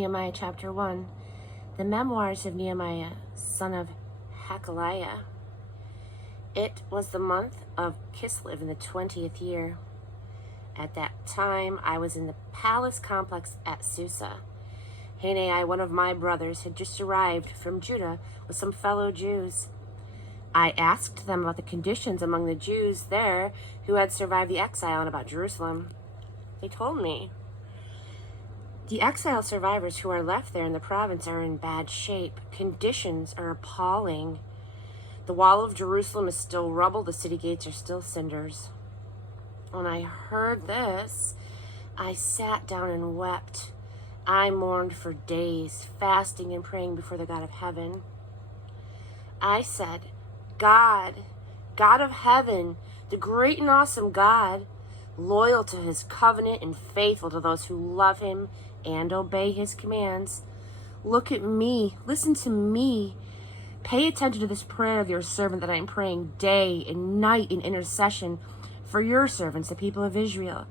Nehemiah Chapter 1. The Memoirs of Nehemiah, son of Hakaliah. It was the month of Kislev in the 20th year. At that time, I was in the palace complex at Susa. Hanai, one of my brothers, had just arrived from Judah with some fellow Jews. I asked them about the conditions among the Jews there who had survived the exile and about Jerusalem. They told me, the exile survivors who are left there in the province are in bad shape. Conditions are appalling. The wall of Jerusalem is still rubble. The city gates are still cinders. When I heard this, I sat down and wept. I mourned for days, fasting and praying before the God of heaven. I said, God of heaven, the great and awesome God, loyal to his covenant and faithful to those who love him and obey his commands. Look at me. Listen to me. Pay attention to this prayer of your servant that I am praying day and night in intercession for your servants, the people of Israel,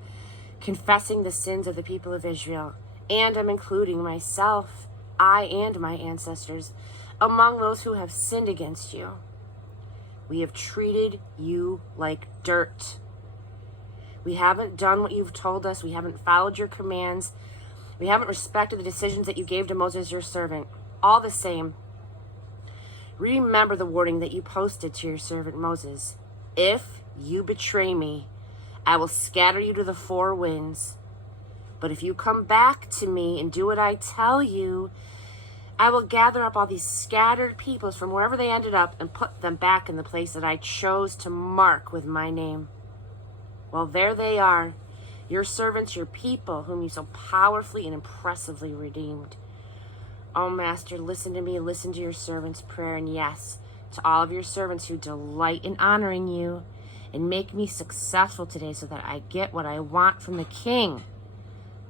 confessing the sins of the people of Israel. And I'm including myself, I and my ancestors, among those who have sinned against you. We have treated you like dirt. We haven't done what you've told us. We haven't followed your commands. We haven't respected the decisions that you gave to Moses, your servant. All the same, remember the warning that you posted to your servant Moses. If you betray me, I will scatter you to the four winds. But if you come back to me and do what I tell you, I will gather up all these scattered peoples from wherever they ended up and put them back in the place that I chose to mark with my name. Well, there they are, your servants, your people, whom you so powerfully and impressively redeemed. Oh, Master, listen to me, listen to your servant's prayer, and yes, to all of your servants who delight in honoring you, and make me successful today so that I get what I want from the king.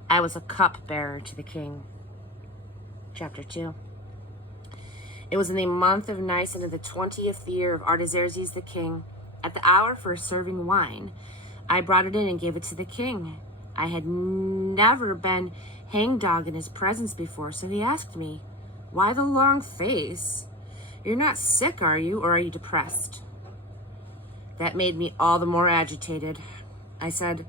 I was a cupbearer to the king. Chapter 2. It was in the month of Nisan of the 20th year of Artaxerxes the king, at the hour for serving wine. I brought it in and gave it to the king. I had never been hangdog in his presence before, so he asked me, why the long face? You're not sick, are you, or are you depressed? That made me all the more agitated. I said,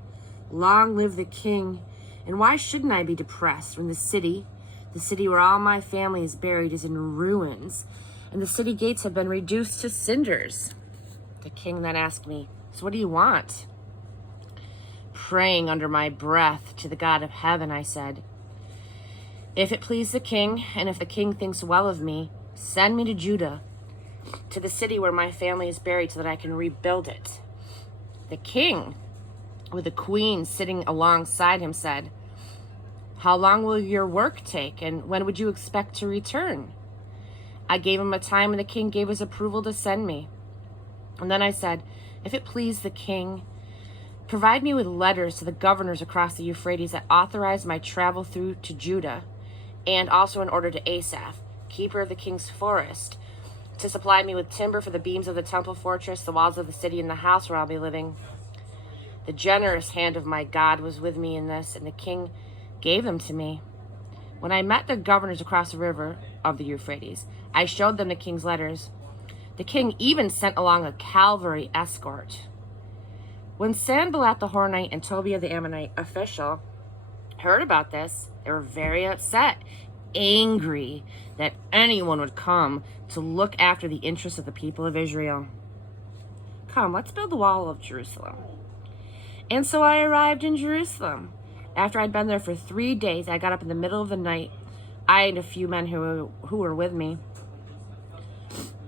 long live the king, and why shouldn't I be depressed when the city where all my family is buried, is in ruins, and the city gates have been reduced to cinders? The king then asked me, so what do you want? Praying under my breath to the God of heaven, I said, if it please the king, and if the king thinks well of me, send me to Judah, to the city where my family is buried, so that I can rebuild it. The king, with the queen sitting alongside him, said, how long will your work take, and when would you expect to return? I gave him a time, and the king gave his approval to send me. And then I said, if it please the king, provide me with letters to the governors across the Euphrates that authorize my travel through to Judah, and also an order to Asaph, keeper of the king's forest, to supply me with timber for the beams of the temple fortress, the walls of the city, and the house where I'll be living. The generous hand of my God was with me in this, and the king gave them to me. When I met the governors across the river of the Euphrates, I showed them the king's letters. The king even sent along a cavalry escort. When Sanballat the Horonite and Tobiah the Ammonite official heard about this, they were very upset, angry that anyone would come to look after the interests of the people of Israel. Come, let's build the wall of Jerusalem. And so I arrived in Jerusalem. After I'd been there for 3 days, I got up in the middle of the night, I and a few men who were with me.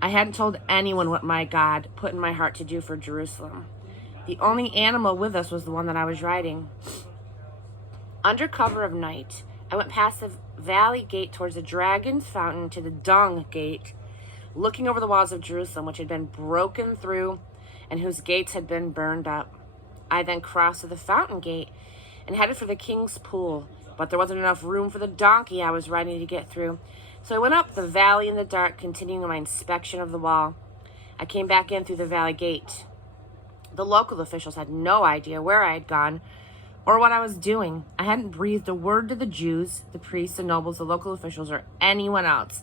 I hadn't told anyone what my God put in my heart to do for Jerusalem. The only animal with us was the one that I was riding. Under cover of night, I went past the valley gate towards the dragon's fountain to the dung gate, looking over the walls of Jerusalem, which had been broken through and whose gates had been burned up. I then crossed to the fountain gate and headed for the king's pool, but there wasn't enough room for the donkey I was riding to get through. So I went up the valley in the dark, continuing my inspection of the wall. I came back in through the valley gate. The local officials had no idea where I had gone or what I was doing. I hadn't breathed a word to the Jews, the priests, the nobles, the local officials, or anyone else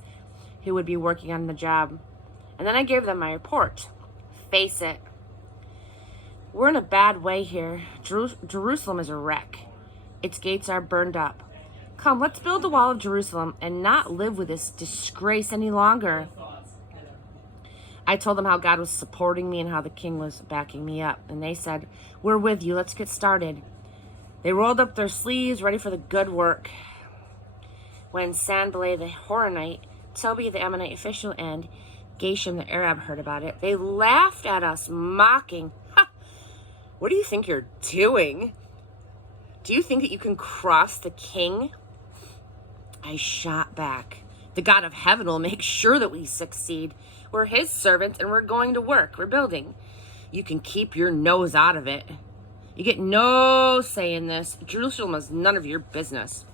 who would be working on the job. And then I gave them my report. Face it, we're in a bad way here. Jerusalem is a wreck. Its gates are burned up. Come, let's build the wall of Jerusalem and not live with this disgrace any longer. I told them how God was supporting me and how the king was backing me up. And they said, we're with you. Let's get started. They rolled up their sleeves, ready for the good work. When Sanballat the Horonite, Tobiah the Ammonite official, and Geshem the Arab heard about it, they laughed at us, mocking. Ha! What do you think you're doing? Do you think that you can cross the king? I shot back. The God of heaven will make sure that we succeed. We're his servants and we're going to work. We're building. You can keep your nose out of it. You get no say in this. Jerusalem is none of your business.